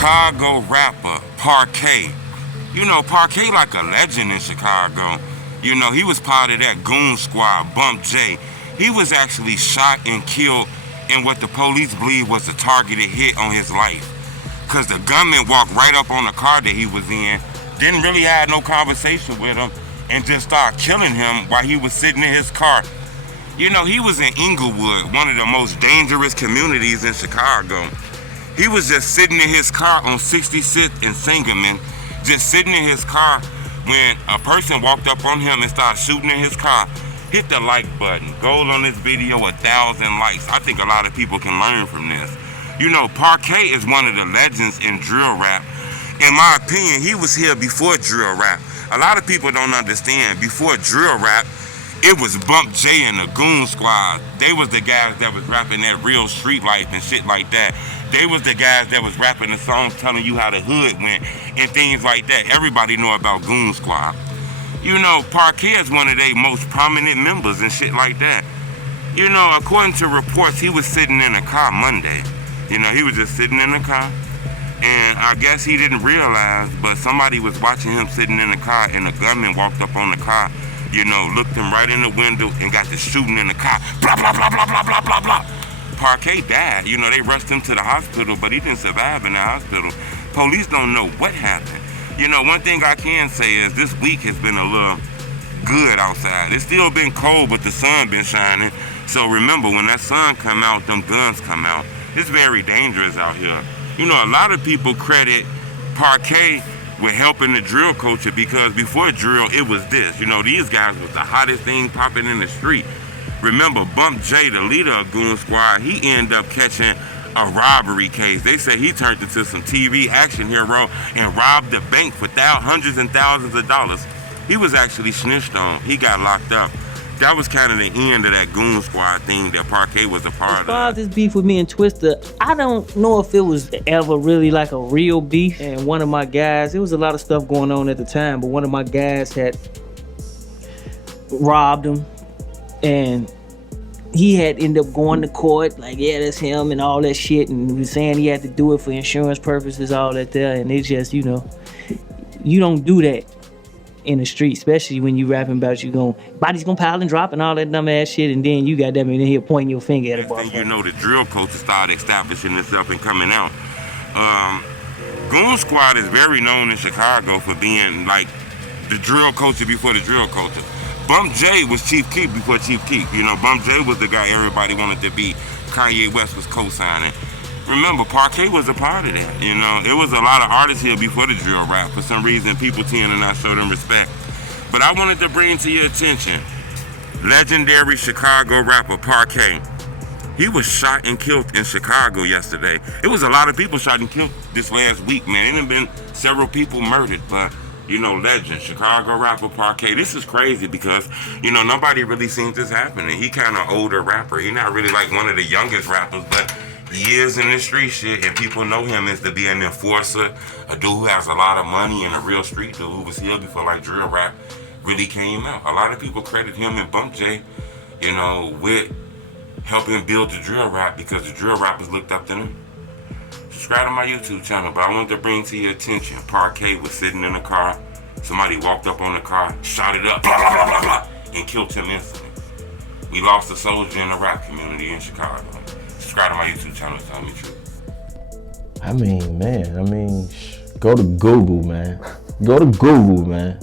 Chicago rapper Parkay. You know, Parkay like a legend in Chicago. You know, he was part of that Goon Squad, Bump J. He was actually shot and killed in what the police believe was a targeted hit on his life. Cause the gunman walked right up on the car that he was in, didn't really have no conversation with him, and just started killing him while he was sitting in his car. You know, he was in Inglewood, one of the most dangerous communities in Chicago. He was just sitting in his car on 66th and Sangamon, just sitting in his car when a person walked up on him and started shooting in his car. Hit the like button. Goal on this video, 1,000 likes. I think a lot of people can learn from this. You know, Parkay is one of the legends in drill rap. In my opinion, he was here before drill rap. A lot of people don't understand. Before drill rap, it was Bump J and the Goon Squad. They was the guys that was rapping that real street life and shit like that. They was the guys that was rapping the songs telling you how the hood went and things like that. Everybody know about Goon Squad. You know, Parkay is one of their most prominent members and shit like that. You know, according to reports, he was sitting in a car Monday. You know, he was just sitting in the car. And I guess he didn't realize, but somebody was watching him sitting in the car and a gunman walked up on the car, you know, looked him right in the window and got to shooting in the car. Blah, blah, blah, blah, blah, blah, blah, blah. Parkay died. You know, they rushed him to the hospital, but he didn't survive in the hospital. Police don't know what happened. You know, one thing I can say is this week has been a little good outside. It's still been cold, but the sun been shining. So remember, when that sun come out, them guns come out. It's very dangerous out here. You know, a lot of people credit Parkay with helping the drill culture because before drill, it was this. You know, these guys was the hottest thing popping in the street. Remember, Bump J, the leader of Goon Squad, he ended up catching a robbery case. They say he turned into some TV action hero and robbed the bank for hundreds and thousands of dollars. He was actually snitched on. He got locked up. That was kind of the end of that Goon Squad thing that Parkay was a part of. As far as this beef with me and Twister, I don't know if it was ever really like a real beef. And one of my guys, there was a lot of stuff going on at the time, but one of my guys had robbed him and he had ended up going to court, like, yeah, that's him and all that shit, and he was saying he had to do it for insurance purposes, all that there, and it's just, you know, you don't do that in the street, especially when you rapping about body's gonna pile and drop and all that dumb ass shit, and then you got them in here pointing your finger at a motherfucker. You know, the drill culture started establishing itself and coming out. Goon Squad is very known in Chicago for being like the drill culture before the drill culture. Bump J was Chief Keef before Chief Keef. You know, Bump J was the guy everybody wanted to be. Kanye West was co-signing. Remember, Parkay was a part of that. You know, it was a lot of artists here before the drill rap. For some reason, people tend to not show them respect. But I wanted to bring to your attention legendary Chicago rapper Parkay. He was shot and killed in Chicago yesterday. It was a lot of people shot and killed this last week, man. It had been several people murdered, but you know, legend, Chicago rapper Parkay. This is crazy because, you know, nobody really seen this happening. He kind of older rapper. He not really like one of the youngest rappers, but he is in the street shit, and people know him as to be an enforcer, a dude who has a lot of money, and a real street dude who was here before like drill rap really came out. A lot of people credit him and Bump J, you know, with helping build the drill rap because the drill rappers looked up to them. Subscribe to my YouTube channel, but I wanted to bring to your attention, Parkay was sitting in a car, somebody walked up on the car, shot it up, blah, blah, blah, blah, blah, and killed him instantly. We lost a soldier in the rap community in Chicago. Subscribe to my YouTube channel, tell me the truth. I mean, man, go to Google, man. Go to Google, man.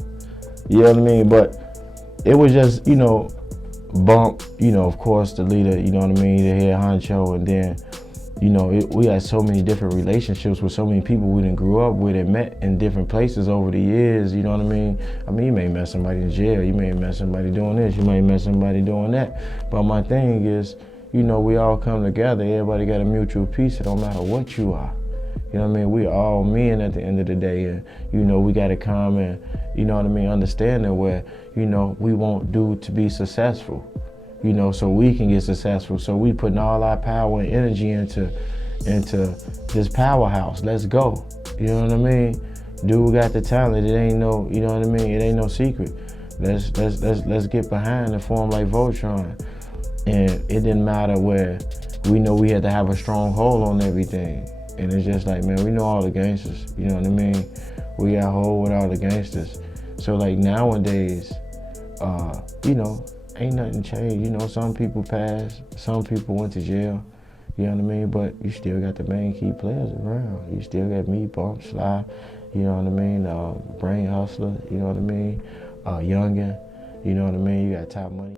You know what I mean? But it was just, you know, Bump, you know, of course, the leader, you know what I mean, the head honcho, and then, you know, we had so many different relationships with so many people we done grew up with and met in different places over the years, you know what I mean? I mean, you may have met somebody in jail, you may have met somebody doing this, you may have met somebody doing that. But my thing is, you know, we all come together, everybody got a mutual peace, it don't matter what you are. You know what I mean? We all men at the end of the day, and, you know, we got to come and, you know what I mean, understanding where, you know, we won't do to be successful. You know, so we can get successful. So we putting all our power and energy into this powerhouse. Let's go. You know what I mean? Dude got the talent. It ain't no, you know what I mean? It ain't no secret. Let's get behind and form like Voltron. And it didn't matter where we know we had to have a strong hold on everything. And it's just like, man, we know all the gangsters, you know what I mean? We got hold with all the gangsters. So like nowadays, you know, ain't nothing changed. You know, some people passed, some people went to jail, you know what I mean? But you still got the main key players around. You still got me, Bump, Sly, you know what I mean? Brain Hustler, you know what I mean? Youngin, you know what I mean? You got Top Money.